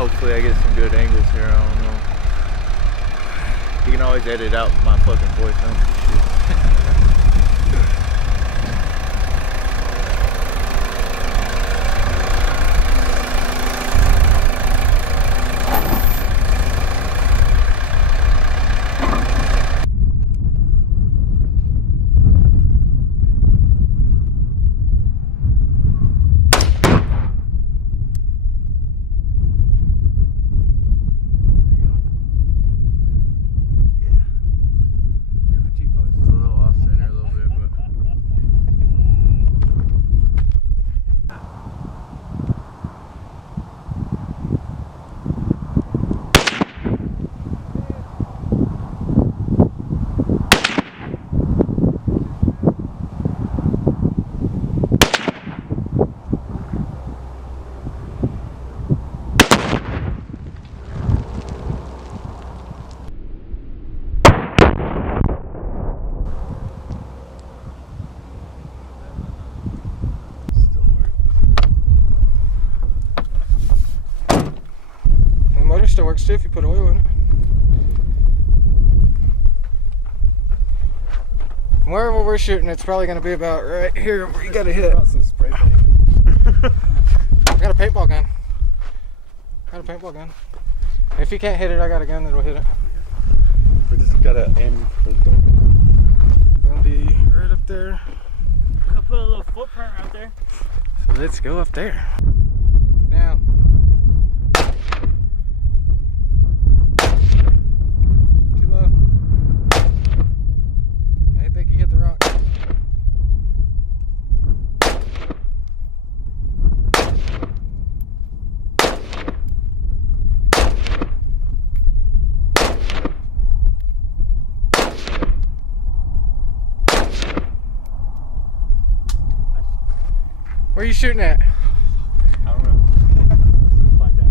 Hopefully I get some good angles here, I don't know. You can always edit out my fucking voice, don't you? Still works too if you put oil in it. From wherever we're shooting, it's probably going to be about right here where you got to hit. Some spray paint. I got a paintball gun. If you can't hit it, I got a gun that'll hit it. We just got to aim for the door. We're going to be right up there. I'm going to put a little footprint right there. So let's go up there. Now. Where are you shooting at? I don't know. Let's find out.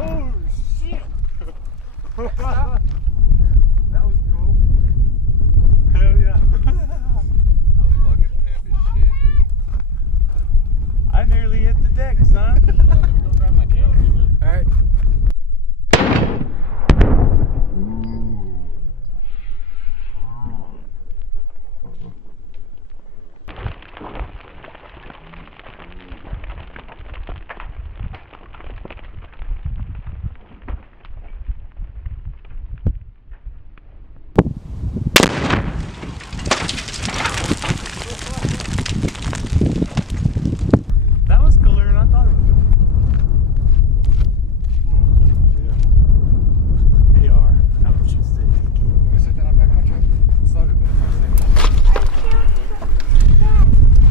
Oh shit! That was cool. Hell yeah. That was fucking pimp as shit, dude. I nearly hit the deck, son. Let me go grab my camera. Alright. That was cooler than I thought it was going to be. Yeah. AR. How would you say? Let me set that up back on my truck. Slowed it,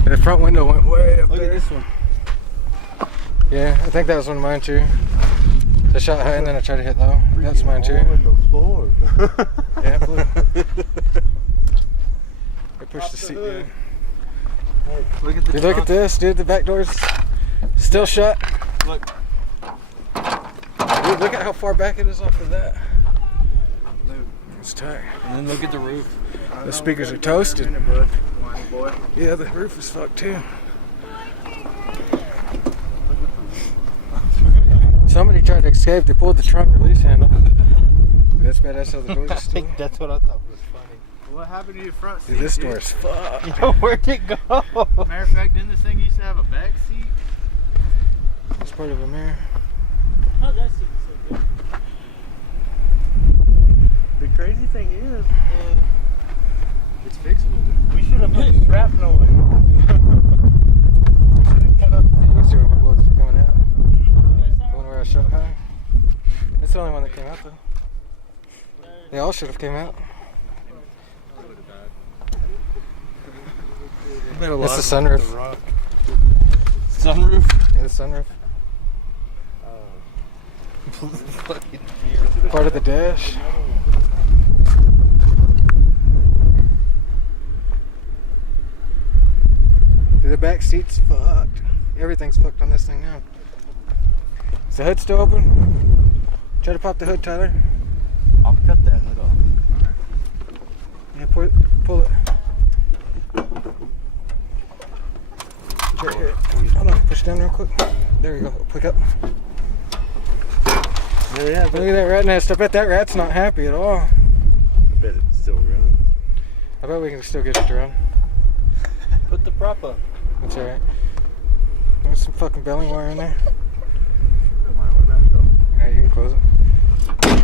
but the front window went way up Look there. at this one. Yeah, I think that was one of mine too. So I shot high and then I tried to hit low. That's mine too. On the floor. Yeah, blue. I pushed the seat down. Hey, look at the Dude, look at this, dude. The back door's still shut. Look. Dude, look at how far back it is off of that. It's tight. And then look at the roof. The speakers are toasted. Boy. Yeah, the roof is fucked too. Somebody tried to escape. They pulled the trunk release handle. That's badass how the doors are still. That's what I thought was funny. What happened to your front seat? Dude, this dude? door is fucked. Yo, where'd it go? Matter of fact, didn't this thing used to have a back seat? It's part of a mirror. How's that seat so good? The crazy thing is, It's fixable, dude. we should have put shrapnel in. We should have cut up. You can see where my bullets are coming out. The one where I shot high. It's the only one that came out though. They all should have came out. That's the sunroof. Sunroof? Yeah, the sunroof. Part of the dash. Dude, the back seat's fucked. Everything's fucked on this thing now. Is the hood still open? Try to pop the hood, Tyler. I'll cut that hood off. Yeah, pull it. Here. Hold on, push it down real quick. There we go. Pick up. Yeah, Look at that rat nest. I bet that rat's not happy at all. I bet it still runs. I bet we can still get it to run. Put the prop up. That's alright. There's some fucking belly wire in there. Come on, what about it go? Alright, you can close it.